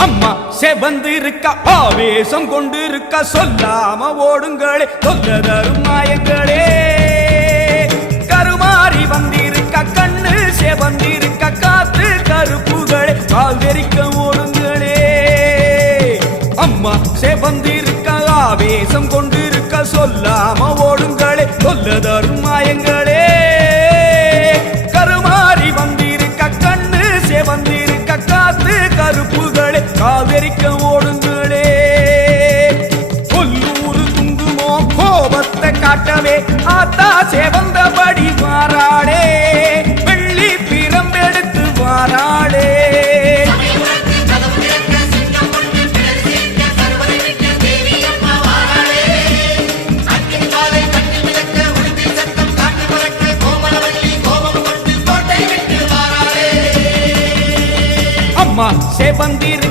அம்மா செவந்திருக்க ஆவேசம் கொண்டிருக்க சொல்லாம ஓடுங்களே சொல்ல தரும் நாயங்களே கருமாறி வந்திருக்க கண்ணு செவந்திருக்க காத்து கருப்புகளே கால் தெரிக்க ஓடுங்களே அம்மா செவந்திருக்க ஆவேசம் கொண்டிருக்க சொல்லாம